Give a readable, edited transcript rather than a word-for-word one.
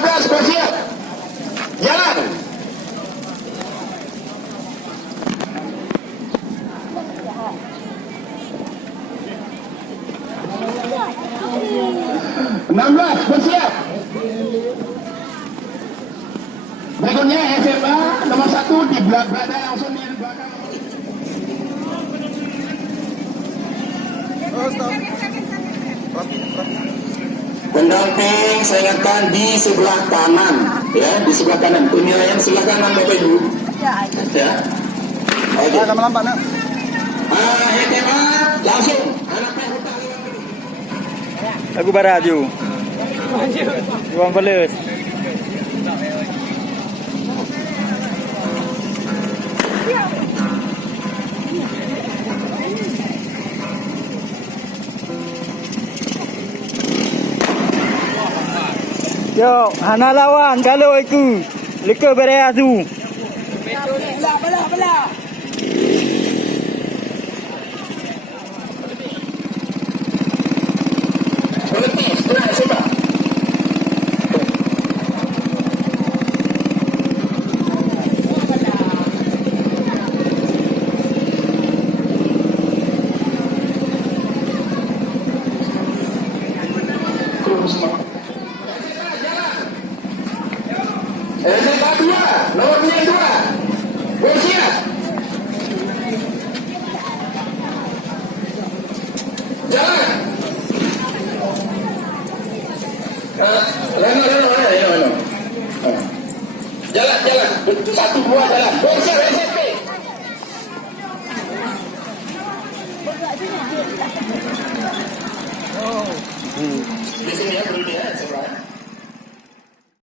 15 bersiap. Jalan. Bersiap. Berikutnya SMA nomor 1 di berada langsung di belakang. Pendamping saya ingatkan di sebelah kanan, ya, di sebelah kanan. Penilaian sebelah kanan Bapak Ibu. Ya. Oke. Lama-lama nak. SMA langsung. Lagu baraju. Ruang Peles. Yo, hana lawan kalau aku leka bereazu. Bela. Berhenti, setelah SMA. SMA 2, nomor 2. Bersiap. Jalan. Leno. Jalan. 1 buah jalan. Bersiap SMP. Di sini ya, berdiri ya, sebelah.